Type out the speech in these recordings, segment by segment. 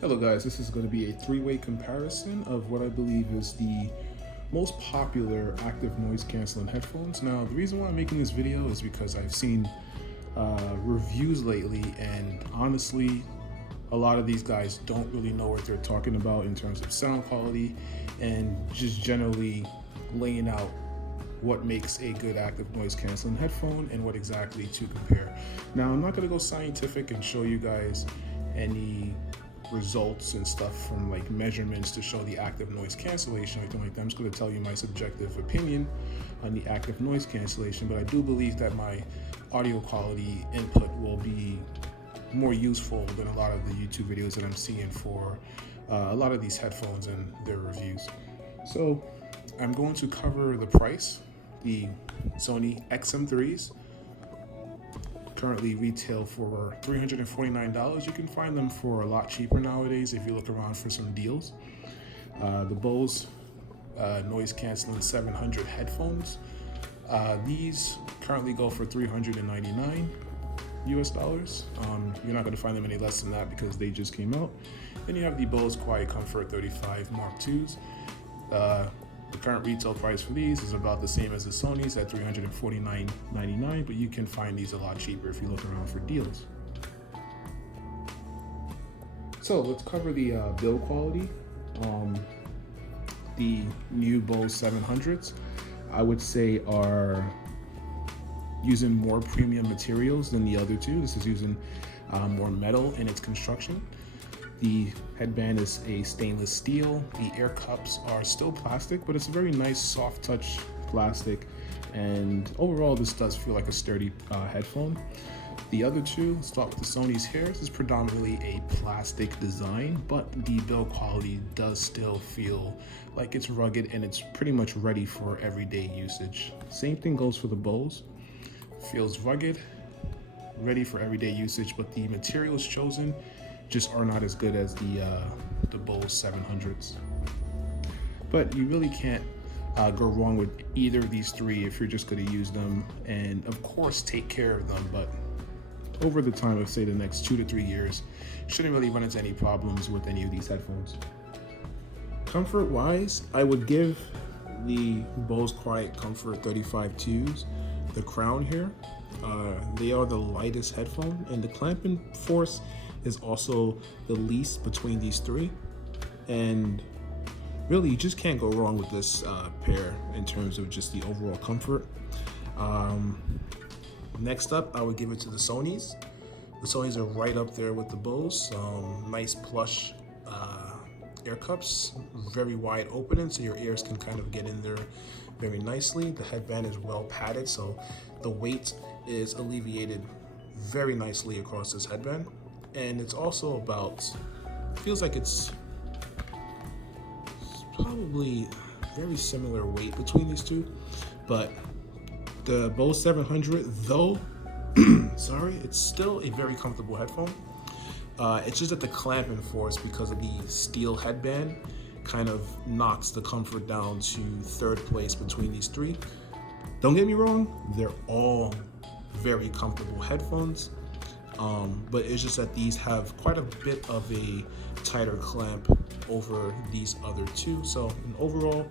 Hello guys, this is going to be a three-way comparison of what I believe is the most popular active noise canceling headphones. Now, the reason why I'm making this video is because I've seen reviews lately, and honestly, a lot of these guys don't really know what they're talking about in terms of sound quality and just generally laying out what makes a good active noise canceling headphone and what exactly to compare. Now, I'm not going to go scientific and show you guys any results and stuff from like measurements to show the active noise cancellation or anything like that. I'm just going to tell you my subjective opinion on the active noise cancellation, but I do believe that my audio quality input will be more useful than a lot of the YouTube videos that I'm seeing for a lot of these headphones and their reviews. So I'm going to cover the price. The Sony XM3s currently retail for $349. You can find them for a lot cheaper nowadays if you look around for some deals. The Bose noise canceling 700 headphones, these currently go for $399 US dollars. You're not going to find them any less than that because they just came out. Then you have the Bose Quiet Comfort 35 Mark IIs. The current retail price for these is about the same as the Sony's at $349.99, but you can find these a lot cheaper if you look around for deals. So let's cover the build quality. The new Bose 700s, I would say, are using more premium materials than the other two. This is using more metal in its construction. The headband is a stainless steel. The ear cups are still plastic, but it's a very nice soft touch plastic. And overall, this does feel like a sturdy headphone. The other two, let's start with the Sony's here. This is predominantly a plastic design, but the build quality does still feel like it's rugged and it's pretty much ready for everyday usage. Same thing goes for the Bose. Feels rugged, ready for everyday usage, but the materials chosen just are not as good as the Bose 700s. But you really can't go wrong with either of these three if you're just going to use them, and of course take care of them. But over the time of say the next 2 to 3 years, shouldn't really run into any problems with any of these headphones. Comfort wise, I would give the Bose Quiet Comfort 35IIs the crown here. They are the lightest headphone, and the clamping force is also the least between these three. And really, you just can't go wrong with this pair in terms of just the overall comfort. Next up, I would give it to the Sonys. The Sonys are right up there with the Bose. Nice plush ear cups, very wide opening, so your ears can kind of get in there very nicely. The headband is well padded, so the weight is alleviated very nicely across this headband. And it's also about, feels like it's probably very similar weight between these two, but the Bose 700, though, sorry, it's still a very comfortable headphone. It's just that the clamping force, because of the steel headband, kind of knocks the comfort down to third place between these three. Don't get me wrong, they're all very comfortable headphones. But it's just that these have quite a bit of a tighter clamp over these other two. So overall,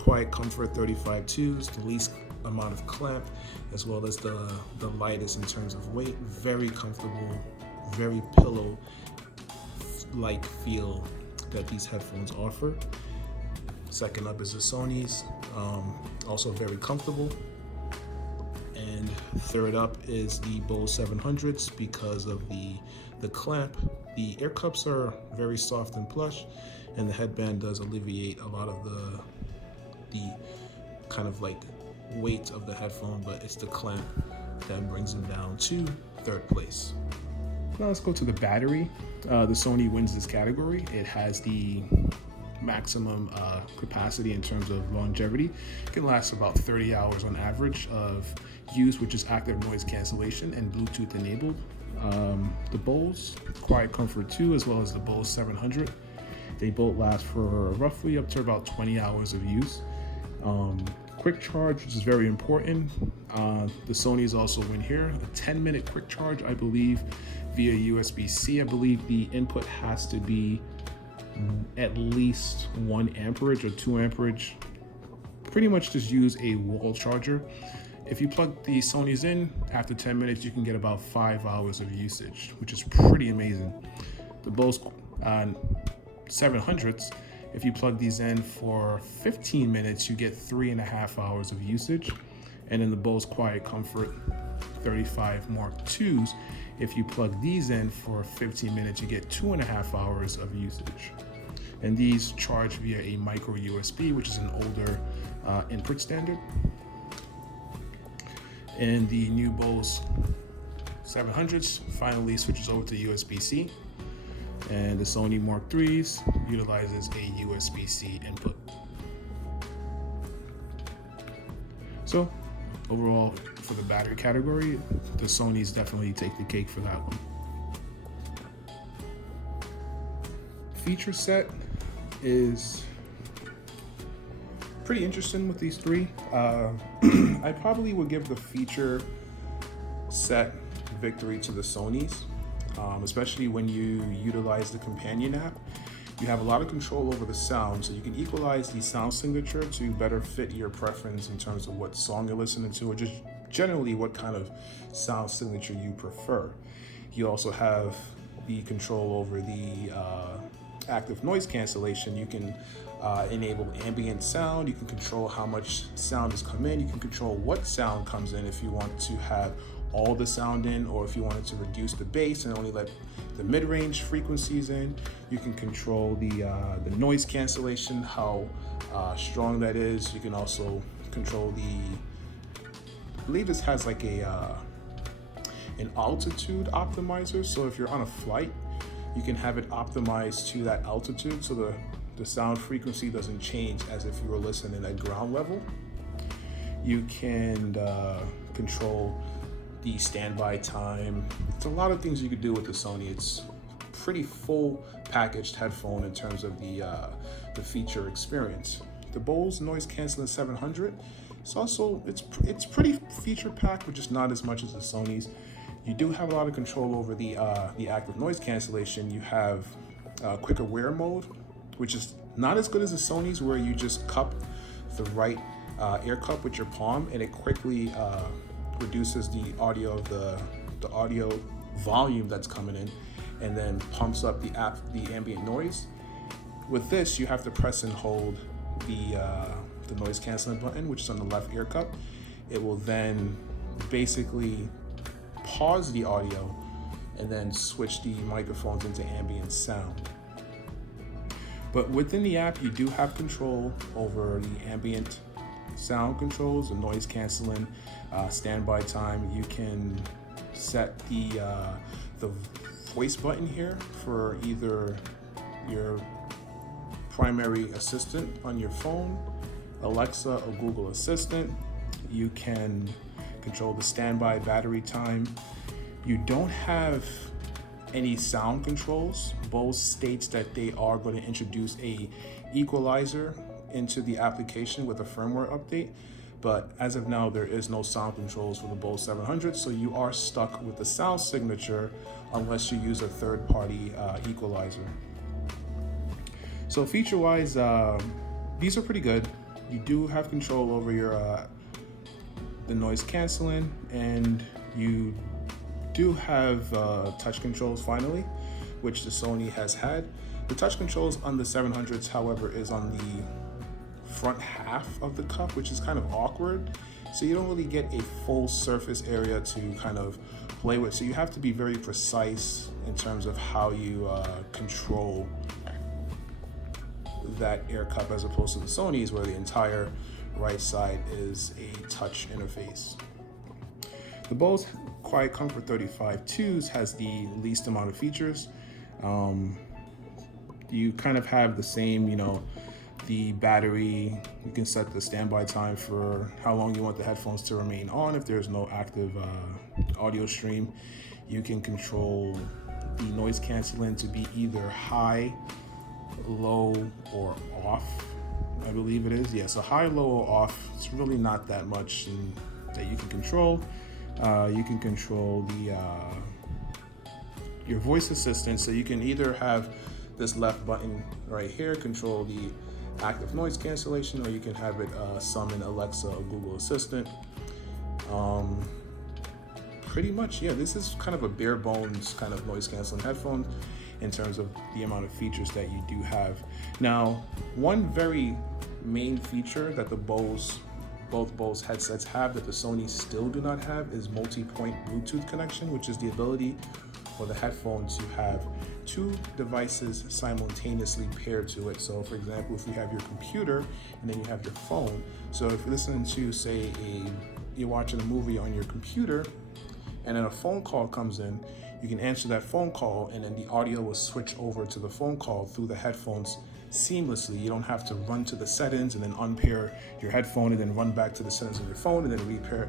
Quiet Comfort 35IIs, the least amount of clamp, as well as the lightest in terms of weight. Very comfortable, very pillow-like feel that these headphones offer. Second up is the Sony's, also very comfortable. And third up is the Bose 700s because of the clamp. The ear cups are very soft and plush, and the headband does alleviate a lot of the kind of like weight of the headphone, but it's the clamp that brings them down to third place. Now let's go to the battery. The Sony wins this category. It has the maximum capacity in terms of longevity. It can last about 30 hours on average of use, which is active noise cancellation and Bluetooth enabled. The Bose Quiet Comfort 2 as well as the Bose 700, they both last for roughly up to about 20 hours of use. Quick charge, which is very important. The Sonys also win here. A 10-minute quick charge, I believe via USB-C. I believe the input has to be at least 1 amperage or 2 amperage. Pretty much just use a wall charger. If you plug the Sonys in, after 10 minutes, you can get about 5 hours of usage, which is pretty amazing. The Bose 700s, if you plug these in for 15 minutes, you get 3.5 hours of usage. And in the Bose Quiet Comfort 35 Mark IIs, if you plug these in for 15 minutes, you get 2.5 hours of usage. And these charge via a micro USB, which is an older input standard. And the new Bose 700s finally switches over to USB-C. And the Sony Mark IIIs utilizes a USB-C input. So overall, for the battery category, the Sonys definitely take the cake for that one. Feature set is pretty interesting with these three. I probably would give the feature set victory to the Sonys, especially when you utilize the companion app. You have a lot of control over the sound, so you can equalize the sound signature to better fit your preference in terms of what song you're listening to, or just generally what kind of sound signature you prefer. You also have the control over the active noise cancellation. You can enable ambient sound. You can control how much sound is come in. You can control what sound comes in if you want to have all the sound in, or if you wanted to reduce the bass and only let the mid-range frequencies in. You can control the noise cancellation, how strong that is. You can also control I believe this has like an altitude optimizer. So if you're on a flight, you can have it optimized to that altitude, so the sound frequency doesn't change as if you were listening at ground level. You can control the standby time. It's a lot of things you could do with the Sony. It's pretty full packaged headphone in terms of the feature experience. The Bose noise canceling 700, it's pretty feature packed, but just not as much as the Sonys. You do have a lot of control over the active noise cancellation. You have quicker wear mode, which is not as good as the Sonys, where you just cup the right ear cup with your palm and it quickly reduces the audio volume that's coming in, and then pumps up the ambient noise. With this, you have to press and hold the noise canceling button, which is on the left ear cup. It will then basically pause the audio and then switch the microphones into ambient sound. But within the app, you do have control over the ambient sound controls, the noise canceling, standby time. You can set the voice button here for either your primary assistant on your phone, Alexa or Google Assistant. You can control the standby battery time. You don't have any sound controls. Bose states that they are going to introduce a equalizer into the application with a firmware update, but as of now, there is no sound controls for the Bose 700, so you are stuck with the sound signature unless you use a third-party equalizer. So feature-wise, these are pretty good. You do have control over your the noise canceling, and you do have touch controls finally, which the Sony has had. The touch controls on the 700s, however, is on the front half of the cup, which is kind of awkward. So you don't really get a full surface area to kind of play with. So you have to be very precise in terms of how you control that air cup, as opposed to the Sonys, where the entire right side is a touch interface. The Bose Quiet Comfort 35II has the least amount of features. You kind of have the same, the battery. You can set the standby time for how long you want the headphones to remain on if there's no active audio stream. You can control the noise canceling to be either high, low, or off. I believe it is. Yeah, so high, low, or off. It's really not that much that you can control. You can control the your voice assistant. So you can either have this left button right here control the active noise cancellation, or you can have it summon Alexa or Google Assistant. Pretty much, yeah, this is kind of a bare bones kind of noise canceling headphone in terms of the amount of features that you do have. Now, one very main feature that both Bose headsets have that the Sony still do not have is multi-point Bluetooth connection, which is the ability for the headphones to have two devices simultaneously paired to it. So for example, if you have your computer and then you have your phone, so if you're listening to, say, you're watching a movie on your computer and then a phone call comes in, you can answer that phone call and then the audio will switch over to the phone call through the headphones seamlessly. You don't have to run to the settings and then unpair your headphone and then run back to the settings of your phone and then repair it.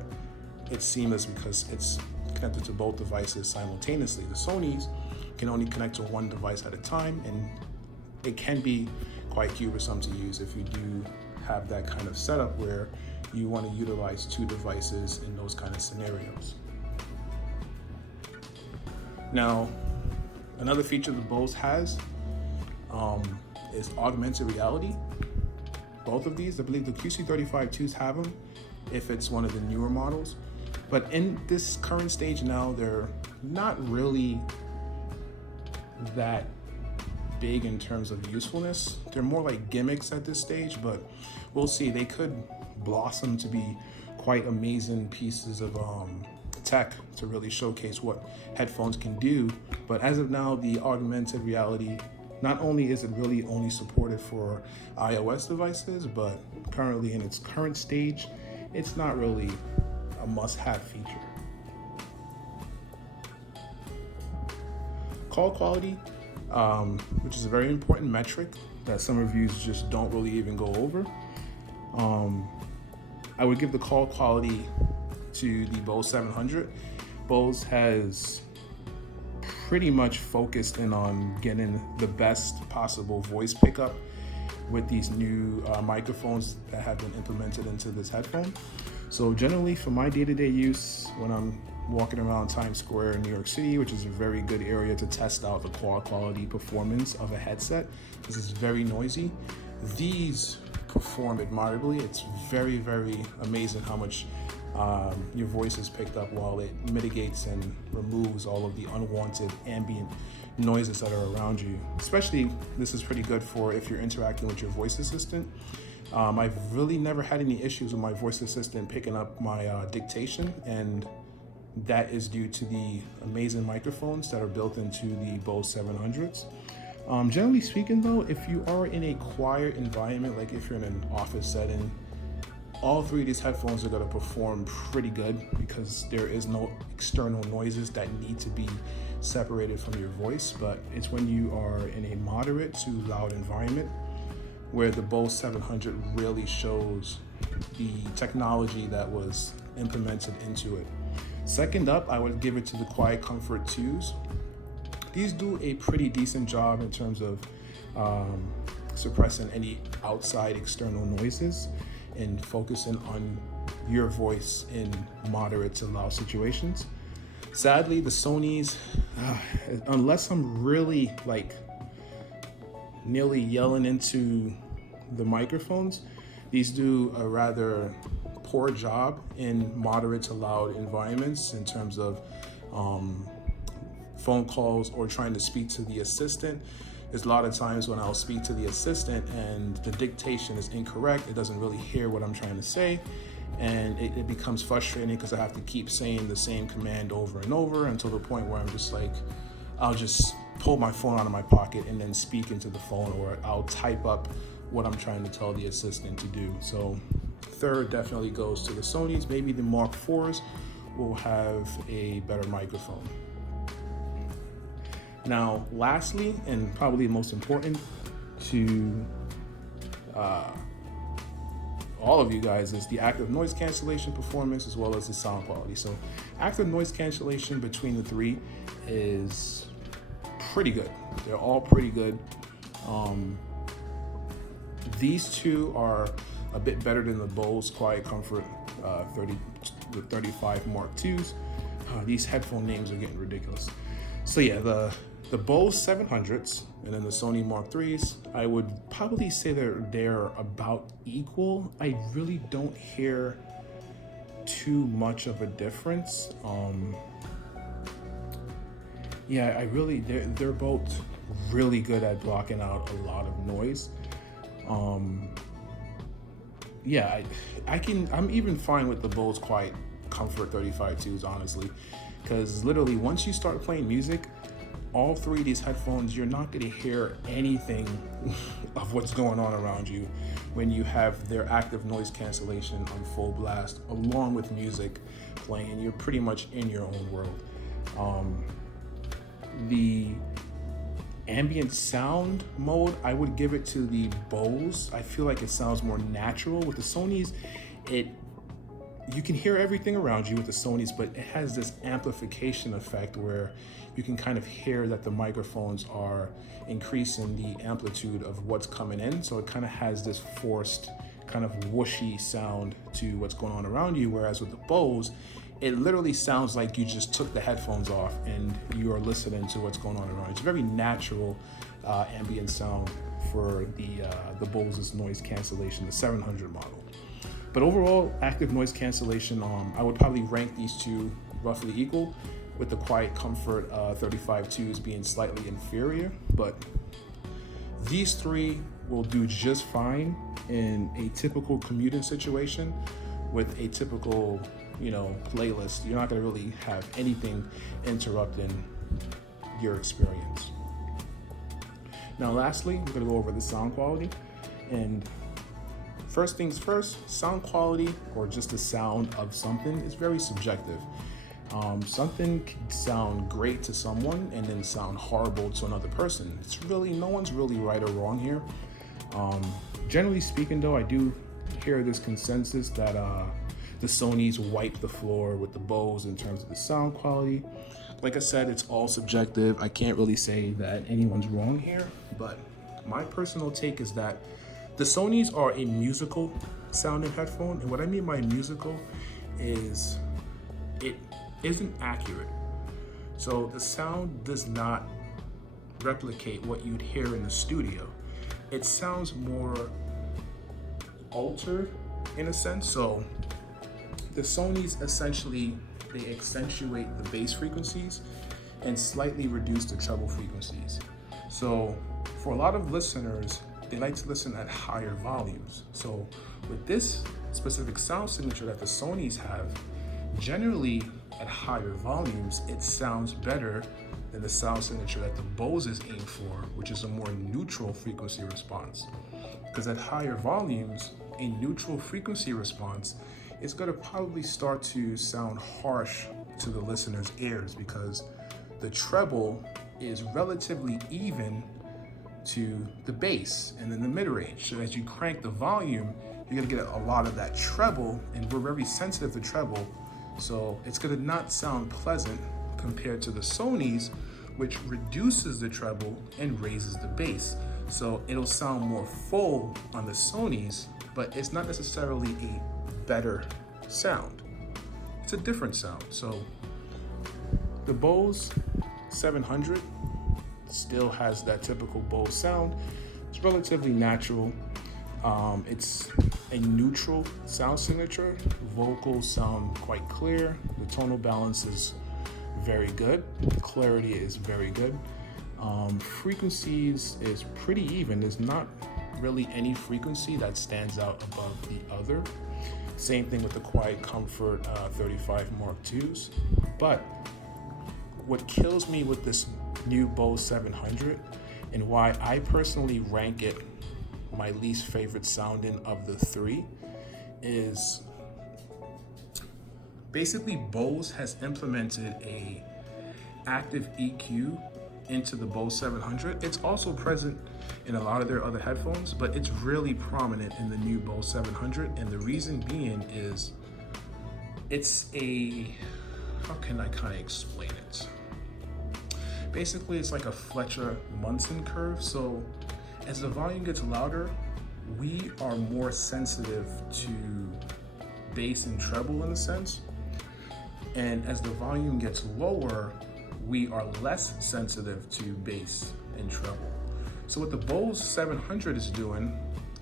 It's seamless because it's connected to both devices simultaneously. The Sonys can only connect to one device at a time, and it can be quite cumbersome to use if you do have that kind of setup where you want to utilize two devices in those kind of scenarios. Now, another feature the Bose has is augmented reality. Both of these, I believe the QC35IIs have them if it's one of the newer models. But in this current stage now, they're not really that big in terms of usefulness. They're more like gimmicks at this stage, but we'll see. They could blossom to be quite amazing pieces of tech to really showcase what headphones can do. But as of now, the augmented reality, not only is it really only supported for iOS devices, but currently in its current stage, it's not really a must-have feature. Call quality, which is a very important metric that some reviews just don't really even go over. I would give the call quality to the Bose 700. Bose has pretty much focused in on getting the best possible voice pickup with these new microphones that have been implemented into this headphone. So generally for my day-to-day use, when I'm walking around Times Square in New York City, which is a very good area to test out the call quality performance of a headset, this is very noisy. These perform admirably. It's very, very amazing how much your voice is picked up while it mitigates and removes all of the unwanted ambient noises that are around you. Especially, this is pretty good for if you're interacting with your voice assistant. I've really never had any issues with my voice assistant picking up my dictation, and that is due to the amazing microphones that are built into the Bose 700s. Generally speaking though, if you are in a quiet environment, like if you're in an office setting, all three of these headphones are going to perform pretty good because there is no external noises that need to be separated from your voice. But it's when you are in a moderate to loud environment where the Bose 700 really shows the technology that was implemented into it. Second up, I would give it to the Quiet Comfort 2s. These do a pretty decent job in terms of suppressing any outside external noises and focusing on your voice in moderate to loud situations. Sadly, the Sonys, unless I'm really like nearly yelling into the microphones, these do a rather poor job in moderate to loud environments in terms of phone calls or trying to speak to the assistant. There's a lot of times when I'll speak to the assistant and the dictation is incorrect. It doesn't really hear what I'm trying to say. And it becomes frustrating because I have to keep saying the same command over and over until the point where I'm just like, I'll just pull my phone out of my pocket and then speak into the phone, or I'll type up what I'm trying to tell the assistant to do. So third definitely goes to the Sonys. Maybe the Mark IVs will have a better microphone. Now, lastly, and probably most important to all of you guys, is the active noise cancellation performance as well as the sound quality. So active noise cancellation between the three is pretty good. They're all pretty good. These two are a bit better than the Bose Quiet Comfort 35 Mark IIs. These headphone names are getting ridiculous. So yeah, the Bose 700s and then the Sony Mark IIIs, I would probably say they're about equal. I really don't hear too much of a difference. Yeah, they're both really good at blocking out a lot of noise. Yeah, I'm even fine with the Bose Quiet Comfort 35IIs, honestly, because literally once you start playing music, all three of these headphones, you're not gonna hear anything of what's going on around you when you have their active noise cancellation on full blast, along with music playing. You're pretty much in your own world. The ambient sound mode, I would give it to the Bose. I feel like it sounds more natural. With the Sonys, you can hear everything around you with the Sonys, but it has this amplification effect where you can kind of hear that the microphones are increasing the amplitude of what's coming in. So it kind of has this forced kind of whooshy sound to what's going on around you. Whereas with the Bose, it literally sounds like you just took the headphones off and you are listening to what's going on around you. It's very natural ambient sound for the Bose's noise cancellation, the 700 model. But overall, active noise cancellation, I would probably rank these two roughly equal, with the Quiet Comfort 35IIs being slightly inferior. But these three will do just fine in a typical commuting situation with a typical, playlist. You're not gonna really have anything interrupting your experience. Now, lastly, we're gonna go over the sound quality. And first things first, sound quality, or just the sound of something, is very subjective. Something can sound great to someone and then sound horrible to another person. No one's really right or wrong here. Generally speaking though, I do hear this consensus that the Sonys wipe the floor with the Bose in terms of the sound quality. Like I said, it's all subjective. I can't really say that anyone's wrong here, but my personal take is that the Sonys are a musical sounding headphone. And what I mean by musical is it isn't accurate. So the sound does not replicate what you'd hear in the studio. It sounds more altered in a sense. So the Sonys essentially, they accentuate the bass frequencies and slightly reduce the treble frequencies. So for a lot of listeners, they like to listen at higher volumes. So with this specific sound signature that the Sonys have, generally at higher volumes, it sounds better than the sound signature that the Boses aim for, which is a more neutral frequency response. Because at higher volumes, a neutral frequency response is going to probably start to sound harsh to the listener's ears, because the treble is relatively even to the bass and then the mid-range. So as you crank the volume, you're gonna get a lot of that treble, and we're very sensitive to treble. So it's gonna not sound pleasant compared to the Sonys, which reduces the treble and raises the bass. So it'll sound more full on the Sonys, but it's not necessarily a better sound. It's a different sound. So the Bose 700 still has that typical Bose sound. It's relatively natural. It's a neutral sound signature. Vocals sound quite clear. The tonal balance is very good. Clarity is very good. Frequencies is pretty even. There's not really any frequency that stands out above the other. Same thing with the Quiet Comfort 35 Mark IIs. But what kills me with this new Bose 700, and why I personally rank it my least favorite sounding of the three, is basically Bose has implemented a active EQ into the Bose 700. It's also present in a lot of their other headphones, but it's really prominent in the new Bose 700. And the reason being is how can I kind of explain it? Basically, it's like a Fletcher-Munson curve. So as the volume gets louder, we are more sensitive to bass and treble in a sense. And as the volume gets lower, we are less sensitive to bass and treble. So what the Bose 700 is doing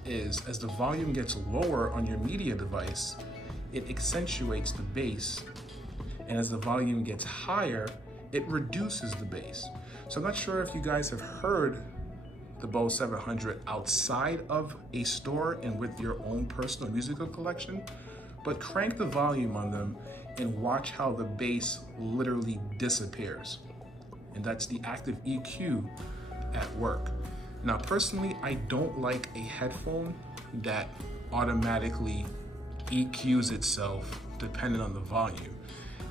is, as the volume gets lower on your media device, it accentuates the bass, and as the volume gets higher, it reduces the bass. So I'm not sure if you guys have heard the Bose 700 outside of a store and with your own personal musical collection, but crank the volume on them and watch how the bass literally disappears. And that's the active EQ at work. Now, personally, I don't like a headphone that automatically EQs itself depending on the volume.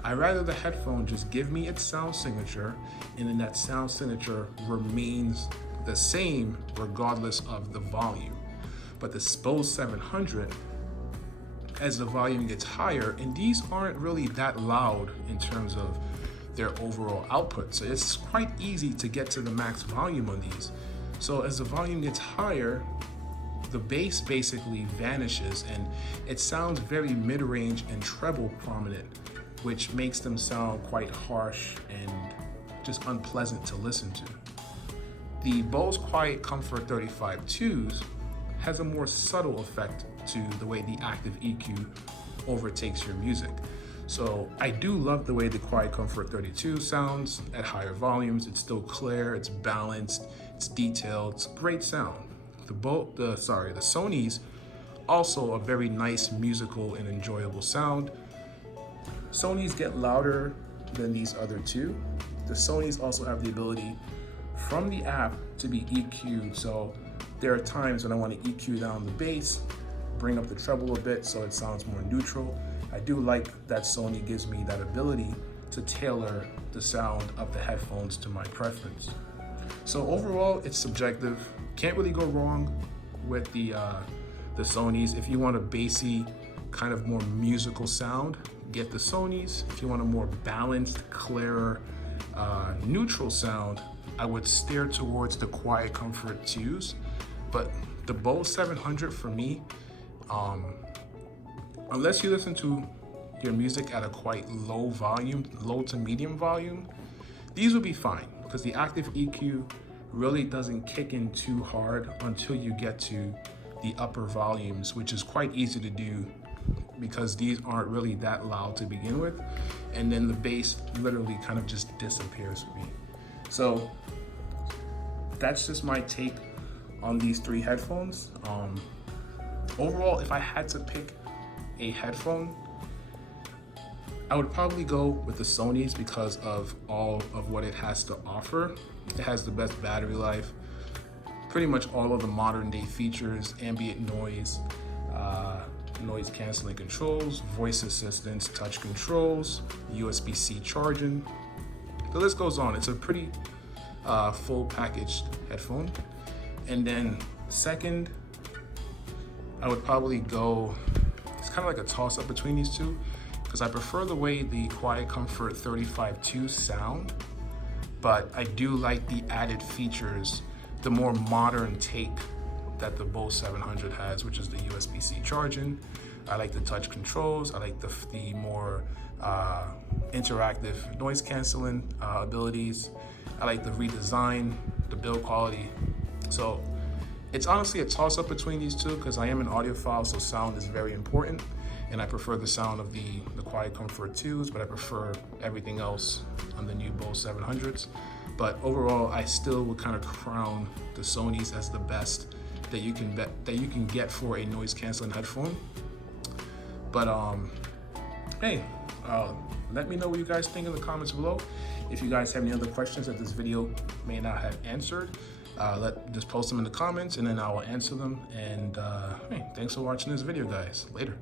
I'd rather the headphone just give me its sound signature, and then that sound signature remains the same regardless of the volume. But the Bose 700, as the volume gets higher, and these aren't really that loud in terms of their overall output, so it's quite easy to get to the max volume on these. So as the volume gets higher, the bass basically vanishes, and it sounds very mid-range and treble prominent, which makes them sound quite harsh and just unpleasant to listen to. The Bose Quiet Comfort 35IIs has a more subtle effect to the way the active EQ overtakes your music. So I do love the way the Quiet Comfort 32 sounds at higher volumes. It's still clear, it's balanced, it's detailed, it's great sound. The Sonys also a very nice musical and enjoyable sound. Sonys get louder than these other two. The Sonys also have the ability from the app to be EQ'd. So there are times when I want to EQ down the bass, bring up the treble a bit so it sounds more neutral. I do like that Sony gives me that ability to tailor the sound of the headphones to my preference. So overall, it's subjective. Can't really go wrong with the Sonys. If you want a bassy, kind of more musical sound, get the Sonys. If you want a more balanced, clearer, neutral sound, I would steer towards the Quiet Comfort 2s. But the Bose 700 for me, unless you listen to your music at a quite low volume, low to medium volume, these will be fine, because the active EQ really doesn't kick in too hard until you get to the upper volumes, which is quite easy to do because these aren't really that loud to begin with, and then the bass literally kind of just disappears for me. So that's just my take on these three headphones. Overall, if I had to pick a headphone, I would probably go with the Sonys because of all of what it has to offer. It has the best battery life, pretty much all of the modern day features, ambient noise, noise canceling controls, voice assistance, touch controls, USB-C charging. The list goes on. It's a pretty full packaged headphone. And then second, I would probably go, it's kind of like a toss up between these two, because I prefer the way the Quiet Comfort 35II sound, but I do like the added features, the more modern take that the Bose 700 has, which is the USB-C charging. I like the touch controls. I like the more interactive noise canceling abilities. I like the redesign, the build quality. So it's honestly a toss up between these two because I am an audiophile, so sound is very important. And I prefer the sound of the Quiet Comfort 2s, but I prefer everything else on the new Bose 700s. But overall, I still would kind of crown the Sonys as the best that you can get for a noise canceling headphone. But hey, let me know what you guys think in the comments below. If you guys have any other questions that this video may not have answered, just post them in the comments and then I will answer them. And hey, thanks for watching this video, guys. Later.